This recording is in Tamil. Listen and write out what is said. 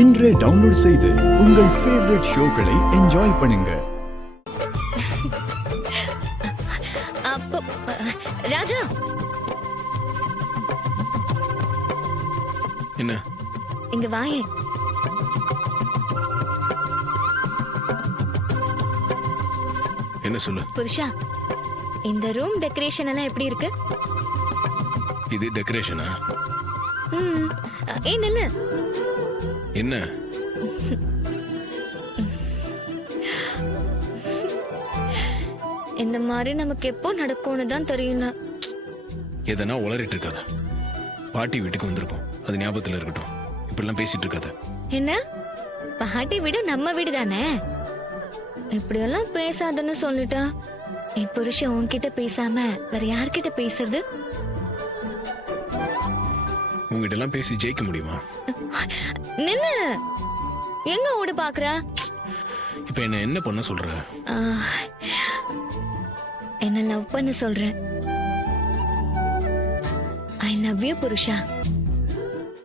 இன்றே டவுன்லோட் செய்து உங்கள் ஃபேவரட் ஷோக்களை என்ஜாய் பண்ணுங்க. அப்போ ராஜா என்ன இங்க வாயே. என்ன சொல்லு புருஷா, இந்த ரூம் டெக்கரேஷன் எல்லாம் எப்படி இருக்கு? இது டெக்கரேஷனா? ஏன் இல்ல என்ன இந்த மாதிரி நமக்கு எப்போ நடக்கும்னு தான் தெரியல. எதனா உளறிட்டு இருக்காத. பாட்டி வீட்டுக்கு வந்திருக்கோம், அது ஞாபகத்துல இருக்கட்டும். இப்படிலாம் பேசிட்டு இருக்காத. என்ன பாட்டி வீடு நம்ம வீடு தானே, இப்படியெல்லாம் பேசாதன்னு சொல்லிட்டா என் புருஷன் உன்கிட்ட பேசாம வேற யார்கிட்ட பேசுறது? உங்ககிட்ட எல்லாம் பேசி ஜெயிக்க முடியுமா? நில்லு, எங்க ஓடு பாக்குற? இப்ப என்ன பண்ண சொல்ற? என்ன லவ் பண்ண சொல்றேன். I love you Purusha.